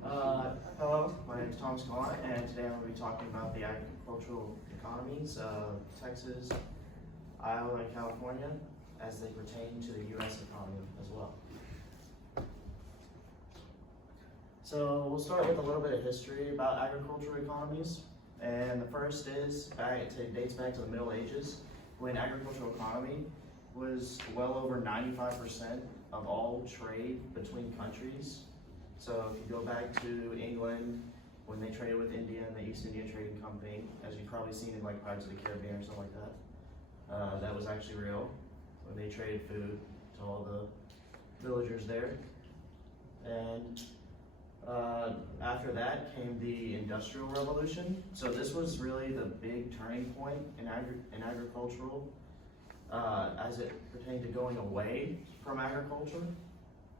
Hello, my name is Thomas Gallant, and today I'm going to be talking about the agricultural economies of Texas, Iowa, and California as they pertain to the U.S. economy as well. So we'll start with a little bit of history about agricultural economies, and the first is it dates back to the Middle Ages, when agricultural economy was well over 95% of all trade between countries. So if you go back to England, when they traded with India and the East India Trading Company, as you've probably seen in like Pirates of the Caribbean or something like that, that was actually real, when they traded food to all the villagers there. And after that came the Industrial Revolution. So this was really the big turning point in agricultural, as it pertained to going away from agriculture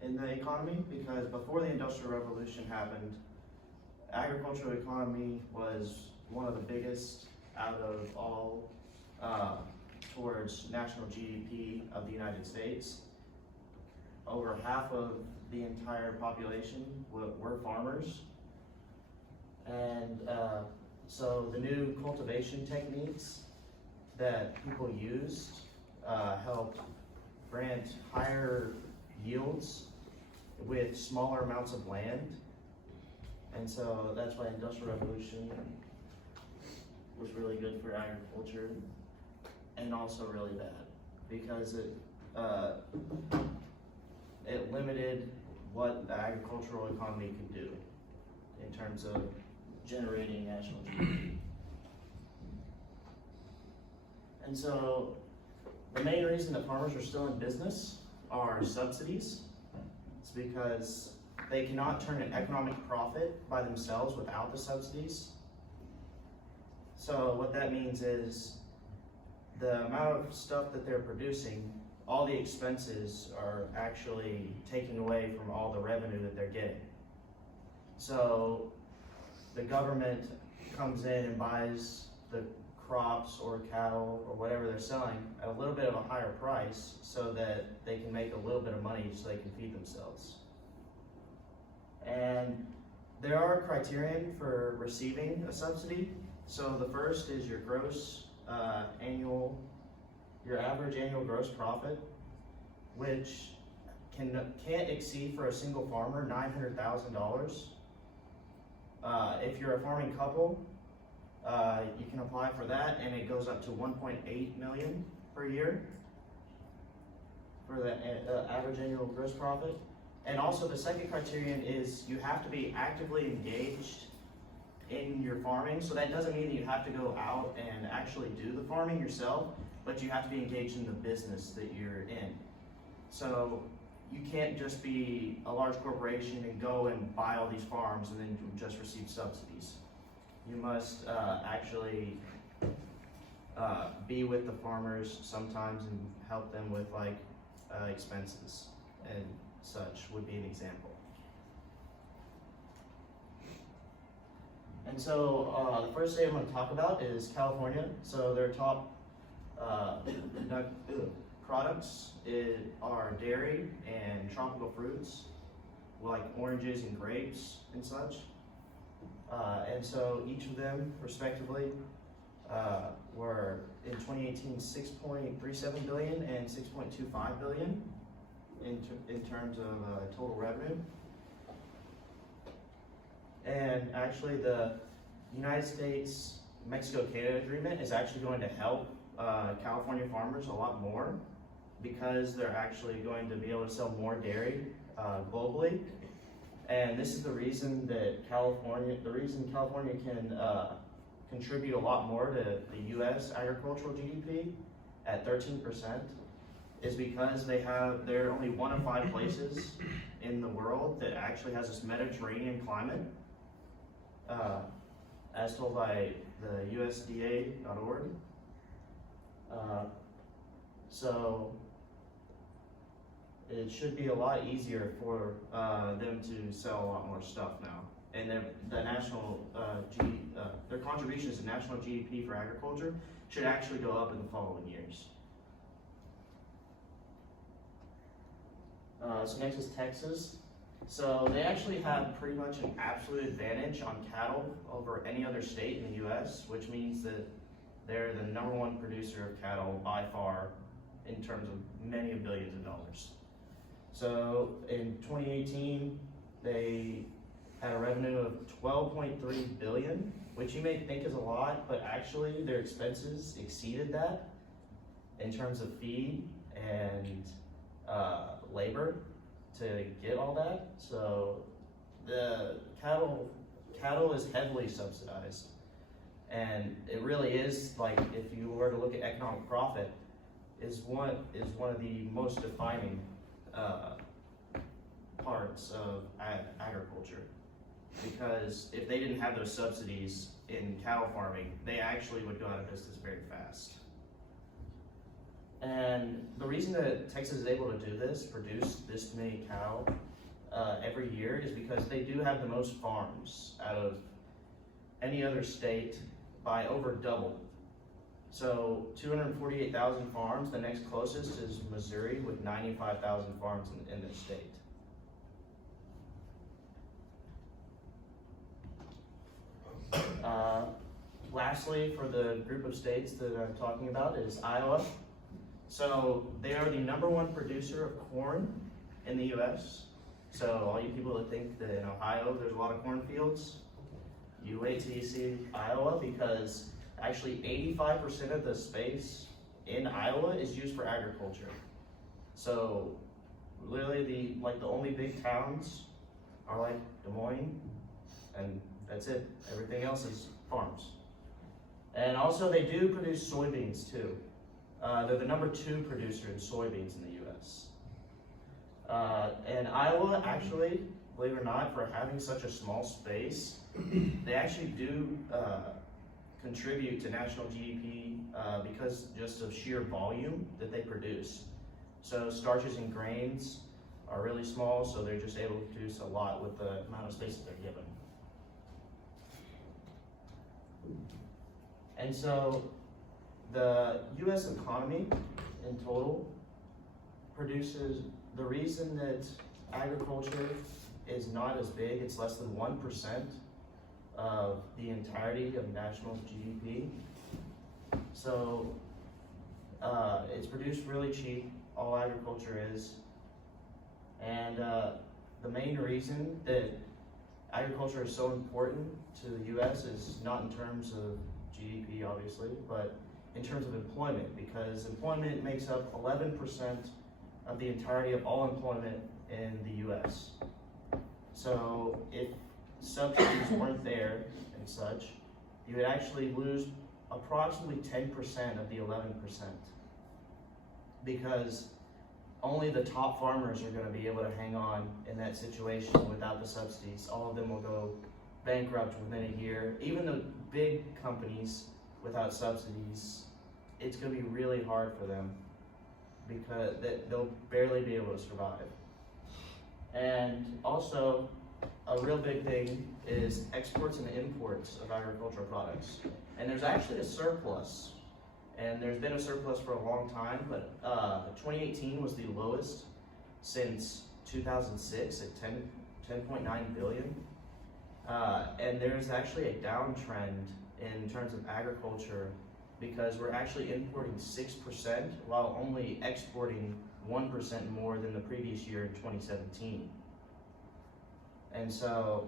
in the economy, because before the Industrial Revolution happened, agricultural economy was one of the biggest out of all towards national GDP of the United States. Over half of the entire population were farmers. And so the new cultivation techniques that people used helped grant higher yields with smaller amounts of land. And so that's why Industrial Revolution was really good for agriculture, and also really bad because it limited what the agricultural economy could do in terms of generating national GDP. And so the main reason that farmers are still in business are subsidies. It's because they cannot turn an economic profit by themselves without the subsidies. So what that means is the amount of stuff that they're producing, all the expenses are actually taken away from all the revenue that they're getting. So the government comes in and buys the crops or cattle or whatever they're selling at a little bit of a higher price so that they can make a little bit of money so they can feed themselves. And there are criterion for receiving a subsidy. So the first is your gross your average annual gross profit, which can't exceed for a single farmer $900,000. If you're a farming couple, you can apply for that, and it goes up to 1.8 million per year for the average annual gross profit. And also the second criterion is you have to be actively engaged in your farming. So that doesn't mean that you have to go out and actually do the farming yourself, but you have to be engaged in the business that you're in. So you can't just be a large corporation and go and buy all these farms and then just receive subsidies. You must actually be with the farmers sometimes and help them with like expenses and such would be an example. And so the first state I'm going to talk about is California. So their top products are dairy and tropical fruits like oranges and grapes and such. And so each of them respectively were in 2018 $6.37 billion and $6.25 billion in terms of total revenue. And actually the United States-Mexico-Canada agreement is actually going to help California farmers a lot more, because they're actually going to be able to sell more dairy globally. And this is the reason that California can contribute a lot more to the U.S. agricultural GDP at 13%, is because they're only one of 5 places in the world that actually has this Mediterranean climate, as told by the USDA.org. So it should be a lot easier for them to sell a lot more stuff now. And the national their contributions to national GDP for agriculture should actually go up in the following years. So next is Texas. So they actually have pretty much an absolute advantage on cattle over any other state in the US, which means that they're the #1 producer of cattle by far in terms of many billions of dollars. So in 2018, they had a revenue of $12.3 billion, which you may think is a lot, but actually their expenses exceeded that in terms of feed and labor to get all that. So the cattle is heavily subsidized, and it really is, like, if you were to look at economic profit, is one of the most defining parts of agriculture. Because if they didn't have those subsidies in cattle farming, they actually would go out of business very fast. And the reason that Texas is able to do this, produce this many cattle every year, is because they do have the most farms out of any other state by over double. So 248,000 farms, the next closest is Missouri with 95,000 farms in their state. Lastly, for the group of states that I'm talking about is Iowa. So they are the #1 producer of corn in the US. So all you people that think that in Ohio there's a lot of cornfields, you wait till you see Iowa, because actually 85% of the space in Iowa is used for agriculture. So literally the only big towns are like Des Moines, and that's it. Everything else is farms. And also they do produce soybeans too. They're the #2 producer in soybeans in the US. And Iowa actually, believe it or not, for having such a small space, they actually do contribute to national GDP because just of sheer volume that they produce. So starches and grains are really small, so they're just able to produce a lot with the amount of space that they're given. And so the US economy in total produces, the reason that agriculture is not as big, it's less than 1% of the entirety of national GDP. So it's produced really cheap, all agriculture is. And the main reason that agriculture is so important to the US is not in terms of GDP, obviously, but in terms of employment, because employment makes up 11% of the entirety of all employment in the US. So if subsidies weren't there and such, you would actually lose approximately 10% of the 11%, because only the top farmers are going to be able to hang on in that situation without the subsidies. All of them will go bankrupt within a year. Even the big companies without subsidies, it's going to be really hard for them because they'll barely be able to survive. And also, a real big thing is exports and imports of agricultural products. And there's actually a surplus. And there's been a surplus for a long time, but 2018 was the lowest since 2006 at 10.9 billion. And there's actually a downtrend in terms of agriculture because we're actually importing 6% while only exporting 1% more than the previous year in 2017. And so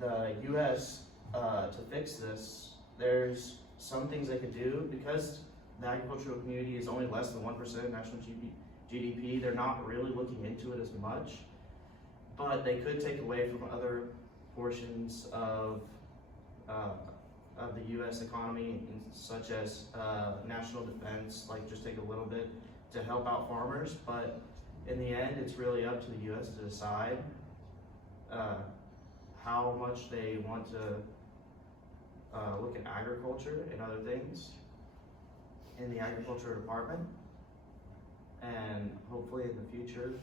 the US, to fix this, there's some things they could do. Because the agricultural community is only less than 1% of national GDP, they're not really looking into it as much. But they could take away from other portions of the US economy, such as national defense, like just take a little bit to help out farmers. But in the end, it's really up to the US to decide how much they want to look at agriculture and other things in the agriculture department. And hopefully in the future,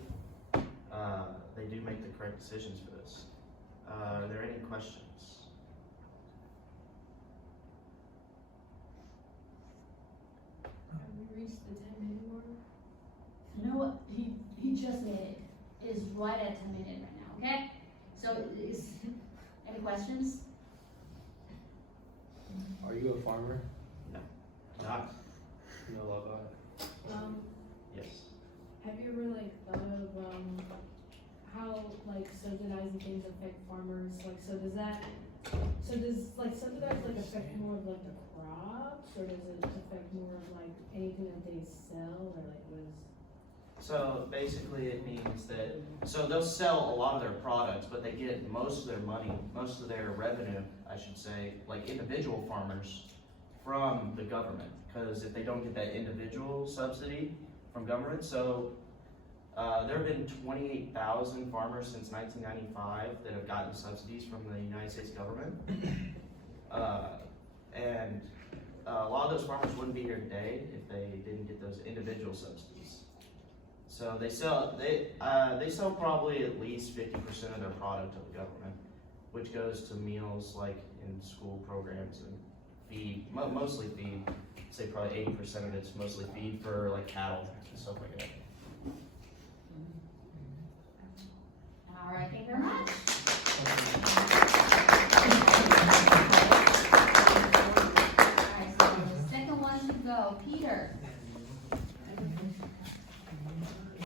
they do make the correct decisions for this. Are there any questions? Have we reached the 10-minute mark? You know what? He just made it. is right at 10 minutes right now, okay? So is, any questions? Are you a farmer? Not, No, about yes. Have you ever like thought of how like subsidizing things affect farmers? Like so does like subsidize like affect more of like the crops, or does it affect more of like anything that they sell, or like what is? So basically it means that, so they'll sell a lot of their products, but they get most of their money, most of their revenue, I should say, like individual farmers from the government. Because if they don't get that individual subsidy from government, so there have been 28,000 farmers since 1995 that have gotten subsidies from the United States government. And a lot of those farmers wouldn't be here today if they didn't get those individual subsidies. So they sell probably at least 50% of their product to the government, which goes to meals like in school programs and feed, mostly feed. I'd say probably 80% of it's mostly feed for like cattle and stuff like that.